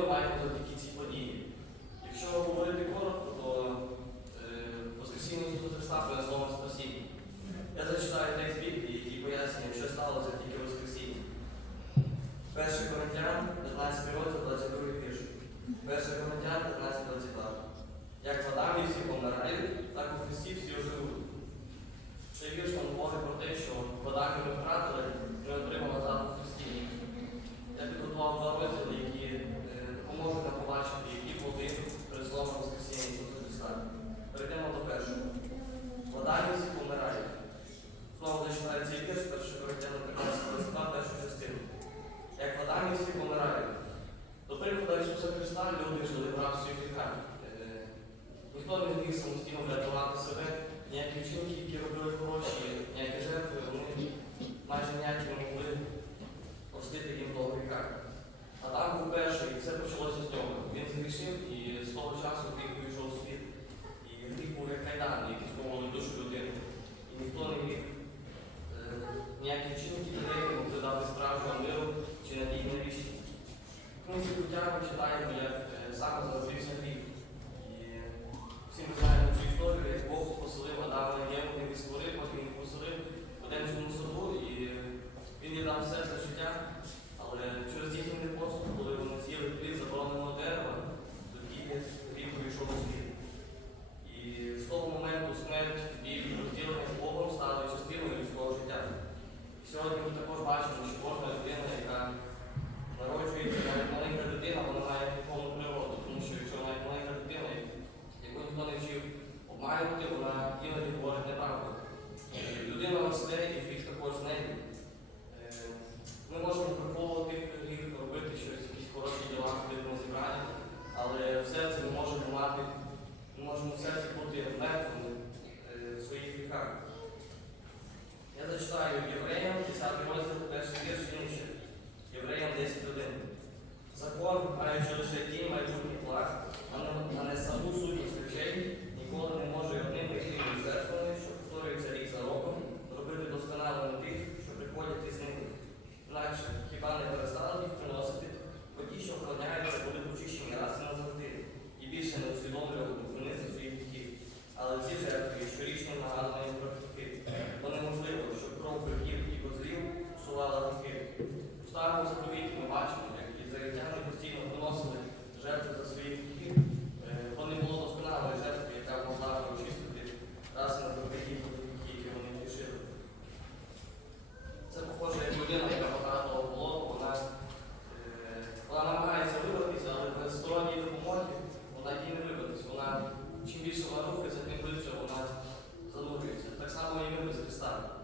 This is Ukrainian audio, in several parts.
маємо завдяки цій події. Якщо говорити коротко, то е, Воскресіння Ісуса Христа буде спасіння. Я зачитаю текст Біблії, який пояснює, що сталося тільки Воскресіння. Перший Коринтян, 15 розділ, 22 вірш. 1 Коринтян, 15, 22. Як в Адамі всі помирають, так у Христі всі оживуть. Цей вірш нам говорить про те, що в Адамі ми втратили. ми також бачимо, що кожна людина, яка народжується, навіть маленька дитина, вона має повну природу, тому що якщо навіть маленька дитина, яку ніхто не вчив обманювати, вона іноді говорить неправду. Е, людина росте і гріх також з нею. Е, ми можемо приховувати гріх, робити щось, якісь хороші діла, ходити на зібрання, але в серці ми можемо мати, ми можемо в серці бути мертвими е, в своїх гріхах. Я зачитаю. 10 розділ, перший вірш інший. Євреям 10.1. Закон, маючи лише дій майбутній благ, а не саму сутність речей, Son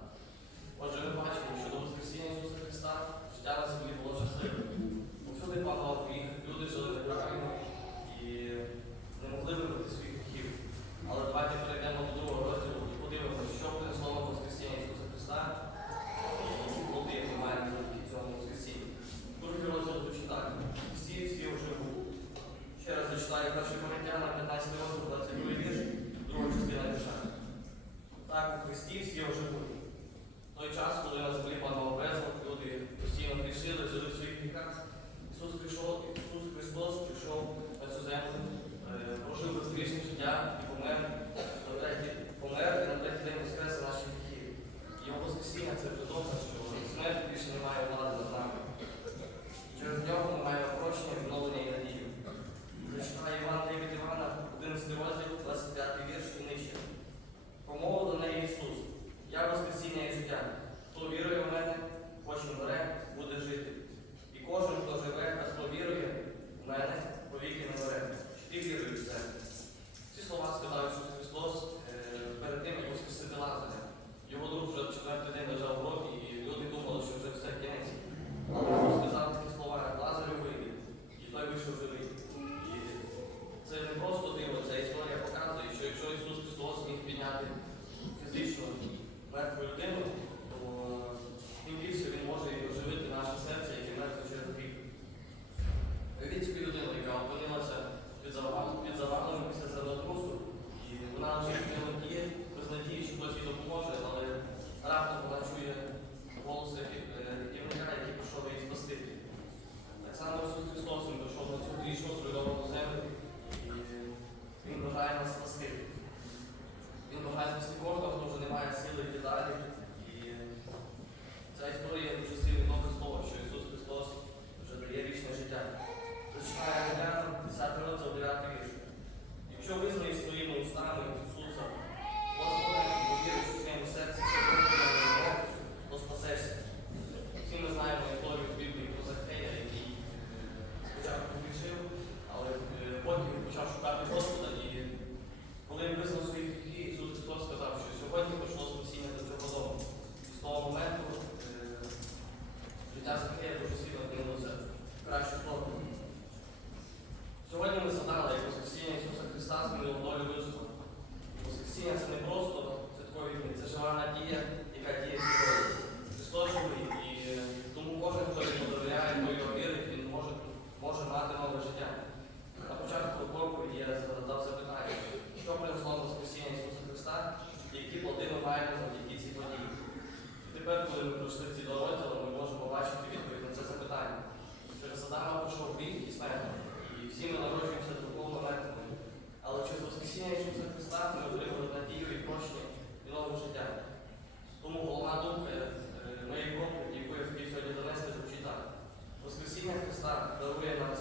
the Lord. безпосередньо отримують надію і прощення і нове життя. Тому головна думка е, моєї проповіді, яку я хотів сьогодні донести, звучить так. Воскресіння Христа дарує нам